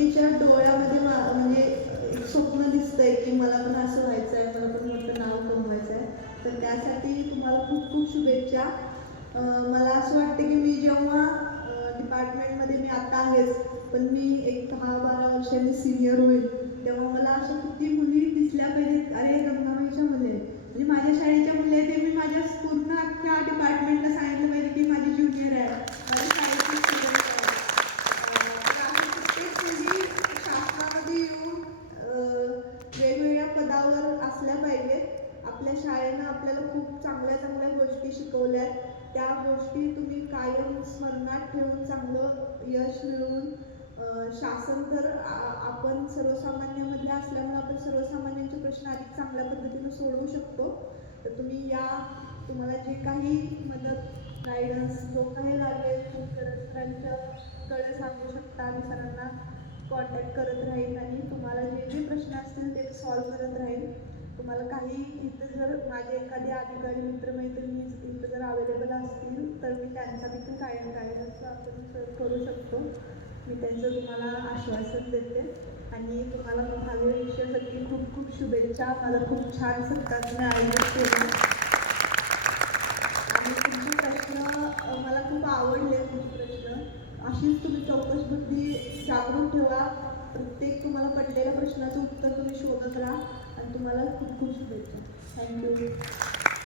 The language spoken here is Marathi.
प्रत्येकीच्या डोळ्यामध्ये म्हणजे एक स्वप्न दिसतंय की मला पण असं व्हायचं आहे, मला पण मोठं नाव कमवायचं आहे. तर त्यासाठी तुम्हाला खूप खूप शुभेच्छा. मला असं वाटतं की मी जेव्हा डिपार्टमेंटमध्ये मी आता आहेच, पण मी एक 10-12 वर्षांनी सिनियर होईल, तेव्हा मला अशा किती मुली दिसल्या पाहिजेत, अरे गंगामाईच्या मुली आहेत, म्हणजे माझ्या शाळेच्या मुली आहेत, ते मी माझ्या पूर्ण अख्ख्या डिपार्टमेंटला सांगितलं पाहिजे की माझी ज्युनियर आहे, माझी शाळेची स्टुडंट आहे. प्रत्येक मुली शासनामध्ये येऊन वेगवेगळ्या पदावर असल्या पाहिजेत. आपल्या शाळेनं आपल्याला खूप चांगल्या चांगल्या गोष्टी शिकवल्या आहेत. त्या गोष्टी तुम्ही कायम स्मरणात ठेवून चांगलं यश मिळवून शासन तर आपण सर्वसामान्यामधल्या असल्यामुळे आपण सर्वसामान्यांचे प्रश्न अधिक चांगल्या पद्धतीने सोडवू शकतो. तर तुम्ही या, तुम्हाला जे काही मदत गायडन्स जो काही लागेल सरांच्याकडे सांगू शकता. मी सरांना कॉन्टॅक्ट करत राहील आणि तुम्हाला जे जे प्रश्न असतील ते सॉल्व्ह करत राहील. तुम्हाला काही इथं जर माझे एखादे अधिकारी मित्रमैत्रिणी इथं जर अवेलेबल असतील तर मी त्यांचा देखील गायडन्स आपण करू शकतो. मी त्यांचं तुम्हाला आश्वासन देते आणि तुम्हाला भावी आयुष्यासाठी खूप खूप शुभेच्छा. मला खूप छान सत्कार तुम्ही आयोजित केला आणि तुमचे प्रश्न मला खूप आवडले. तुमचे प्रश्न अशीच तुम्ही चौकश बुद्धी जागरूक ठेवा. प्रत्येक तुम्हाला पडलेल्या प्रश्नाचं उत्तर तुम्ही शोधत राहा आणि तुम्हाला खूप खूप शुभेच्छा. थँक्यू.